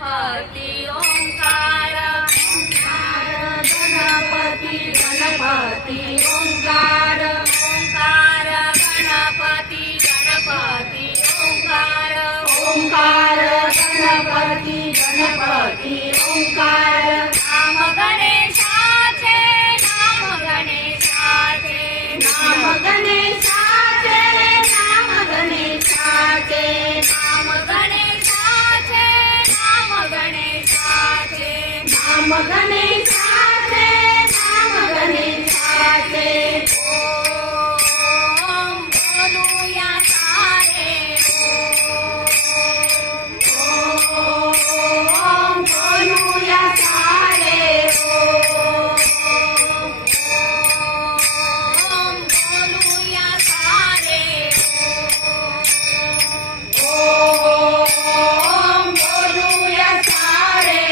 गणपती ओंकार गणपती गणपती ओंकार ओंकार गणपती गणपती ओंकार ओंकार गणपती गणपती ओंकार नाम गणेशाचे नाम गणेशाचे नाम गणेशाचे नाम गणेशाचे नाम गणेशाचे नाम गणेशाचे नाम गणेशाचे नाम गणेशाचे ओम बोलूया सारे ओम बोलूया सारे ओम बोलूया सारे ओम बोलूया सारे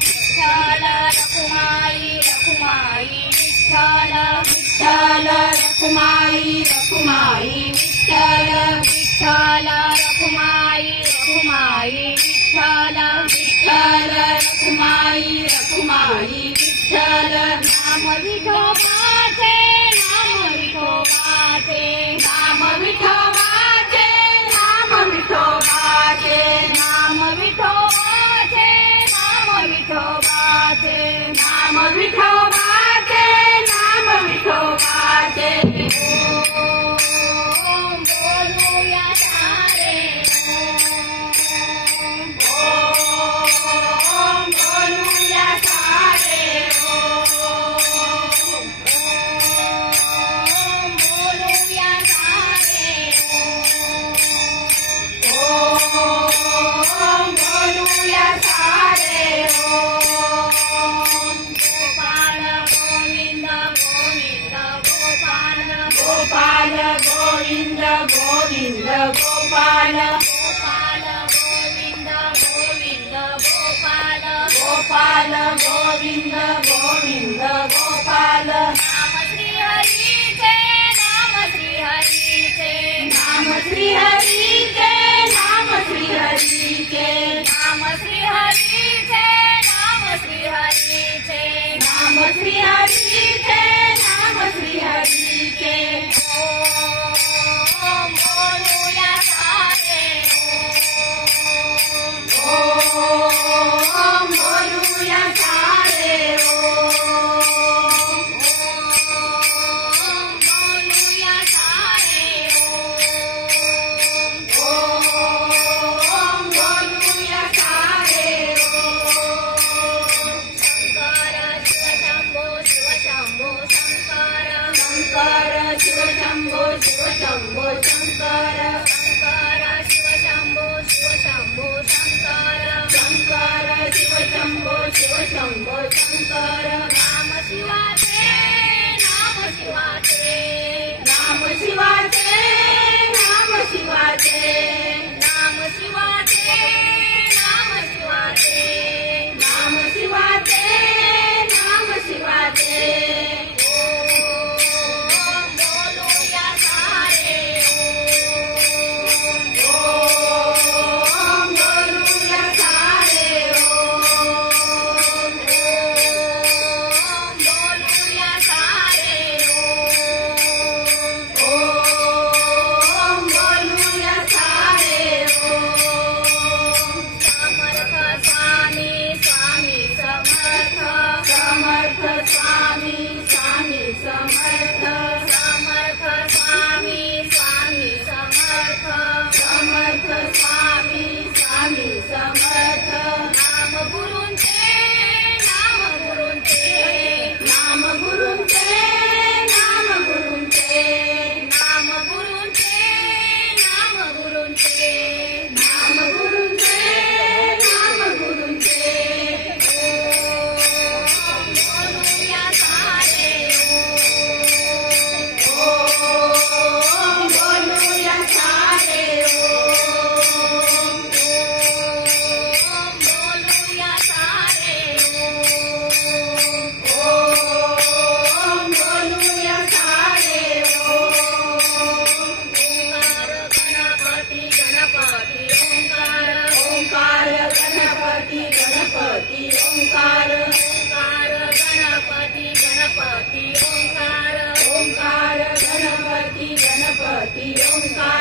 विठ्ठल रखुमाई रखुमाई विठ्ठल विठ्ठल रखुमाई रखुमाई विठ्ठल विठ्ठल रखुमाई रखुमाई विठ्ठल विठ्ठल रखुमाई रखुमाई विठ्ठल नाम विठोबाचे नाम विठोबाचे नाम विठोबाचे नाम विठोबाचे नाम विठोबाचे नाम विठोबाचे नाम विठोबाचे नाम विठोबाचे ओम बोलूया सारे ओम बोलूया सारे ओम बोलूया सारे ओम बोलूया सारे गोपाल गोविंद गोविंद गोपाल गोपाल गोविंद गोविंद गोपाल गोपाल गोविंद गोविंद गोपाल गोपाल गोविंद गोविंद गोपाल नाम श्री हरीचे नाम श्री हरीचे नाम श्री हरीचे नाम श्री हरीचे नाम श्री हरीचे नाम श्री हरीचे नाम श्री हरीचे नाम श्री हरीचे ओम बोलूया सारे ओम बोलूया सारे ओम बोलूया सारे ओम बोलूया सारे शंकर शिव शंभो शंकर शंकर शिव शंभो शंकर शंकर शिव शंभो शंकर शंकर शिव शंभो शंकर नाम शिवाचे नाम शिवाचे नाम शिवाचे नाम शिवाचे नाम शिवाचे नाम शिवाचे नाम शिवाचे नाम शिवाचे ओम बोलूया सारे ओम बोलूया सारे ओम बोलूया सारे ओम बोलूया सारे समर्थ स्वामी गणपती ओंकार ओंकार गणपती गणपती ओंकार